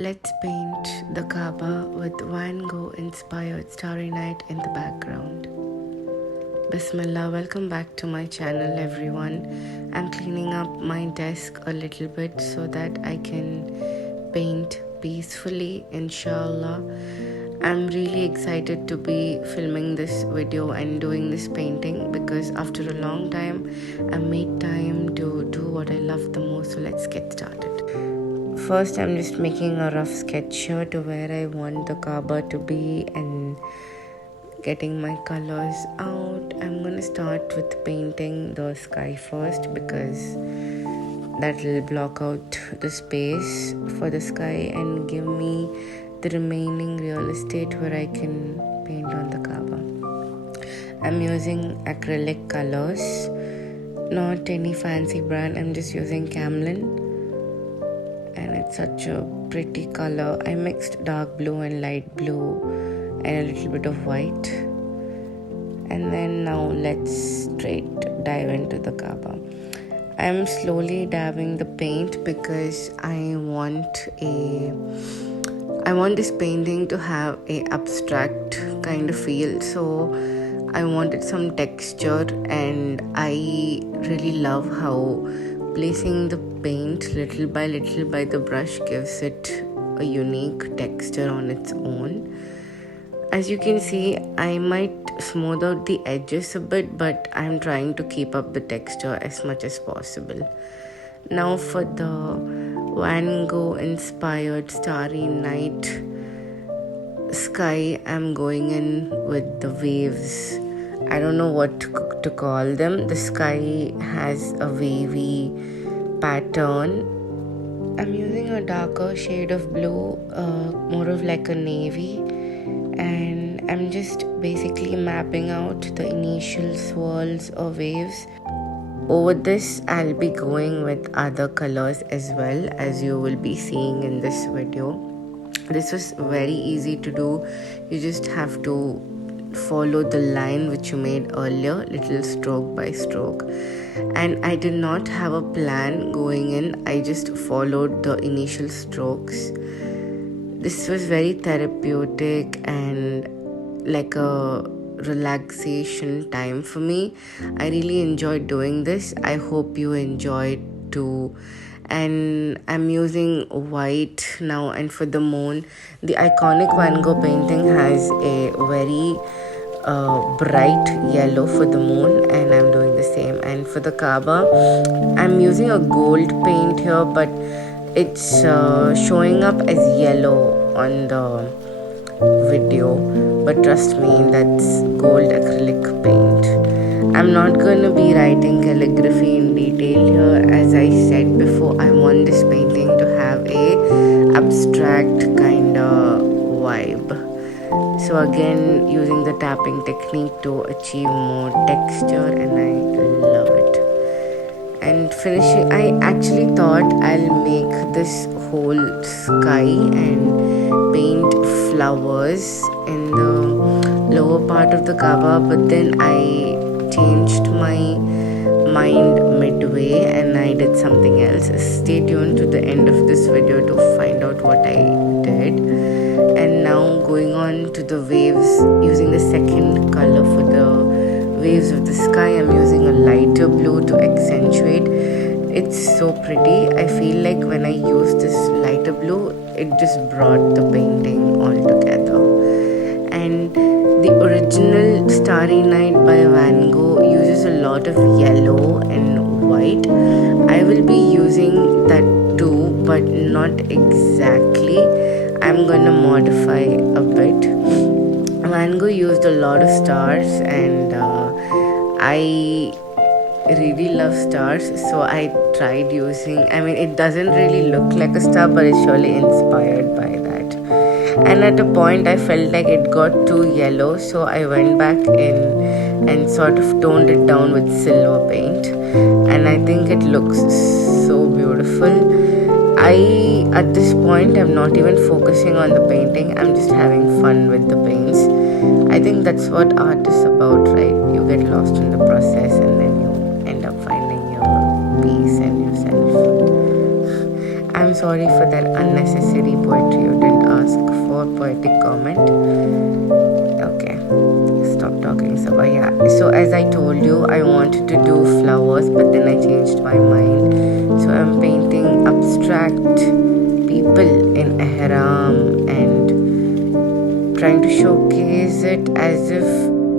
Let's paint the Kaaba with Van Gogh inspired Starry Night in the background. Bismillah, welcome back to my channel everyone. I'm cleaning up my desk a little bit so that I can paint peacefully, inshallah. I'm really excited to be filming this video and doing this painting because after a long time I made time to do what I love the most. So let's get started. First, I'm just making a rough sketch here to where I want the Kaaba to be and getting my colors out. I'm gonna start with painting the sky first because that will block out the space for the sky and give me the remaining real estate where I can paint on the Kaaba. I'm using acrylic colors, not any fancy brand. I'm just using Camlin. And it's such a pretty color. I mixed dark blue and light blue and a little bit of white. And then now let's straight dive into the Kaaba. I'm slowly dabbing the paint because I want this painting to have a abstract kind of feel. So I wanted some texture, and I really love how placing the paint little by the brush gives it a unique texture on its own. As you can see, I might smooth out the edges a bit, but I'm trying to keep up the texture as much as possible. Now for the Van Gogh inspired Starry Night Sky, I'm going in with the waves. I don't know what to call them. The sky has a wavy pattern. I'm using a darker shade of blue, more of like a navy, and I'm just basically mapping out the initial swirls or waves. Over this, I'll be going with other colors as well, as you will be seeing in this video. This was very easy to do. You just have to follow the line which you made earlier, little stroke by stroke. And I did not have a plan going in. I just followed the initial strokes. This was very therapeutic and like a relaxation time for me. I really enjoyed doing this. I hope you enjoyed too. And I'm using white now. And for the moon, the iconic Van Gogh painting has a very bright yellow for the moon, and I'm doing the same. And for the Kaaba, I'm using a gold paint here, but it's showing up as yellow on the video, but trust me, that's gold acrylic paint. I'm not going to be writing calligraphy in detail here. As I said before, I want this painting to have a abstract kind of vibe. So again, using the tapping technique to achieve more texture, and I love it. And finishing, I actually thought I'll make this whole sky and paint flowers in the lower part of the Kaaba, but then I changed my mind midway and I did something else. Stay tuned to the end of this video to find out what I did. And now going on to the waves, using the second color for the waves of the sky, I'm using a lighter blue to accentuate. It's so pretty. I feel like when I use this lighter blue, it just brought the painting all together. And the original Starry Night by Van Gogh uses a lot of yellow and white. I will be using that too, but not exactly. I'm gonna modify a bit. Van Gogh used a lot of stars, and I really love stars, so I tried using, it doesn't really look like a star, but it's surely inspired by that. And at a point I felt like it got too yellow, so I went back in and sort of toned it down with silver paint, and I think it looks so beautiful. At this point, I'm not even focusing on the painting. I'm just having fun with the paints. I think that's what art is about, right? You get lost in the process and then you end up finding your peace and yourself. I'm sorry for that unnecessary poetry comment. Okay, stop talking. So yeah, so as I told you, I wanted to do flowers, but then I changed my mind. So I'm painting abstract people in ihram and trying to showcase it as if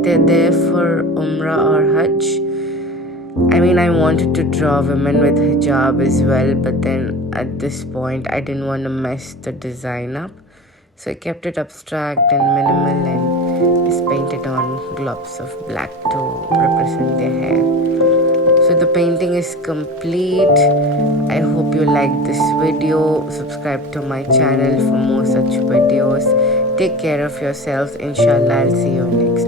they're there for Umrah or Hajj. I mean, I wanted to draw women with hijab as well, but then at this point, I didn't want to mess the design up. So I kept it abstract and minimal and just painted on globs of black to represent their hair. So the painting is complete. I hope you liked this video. Subscribe to my channel for more such videos. Take care of yourselves. Inshallah, I'll see you next.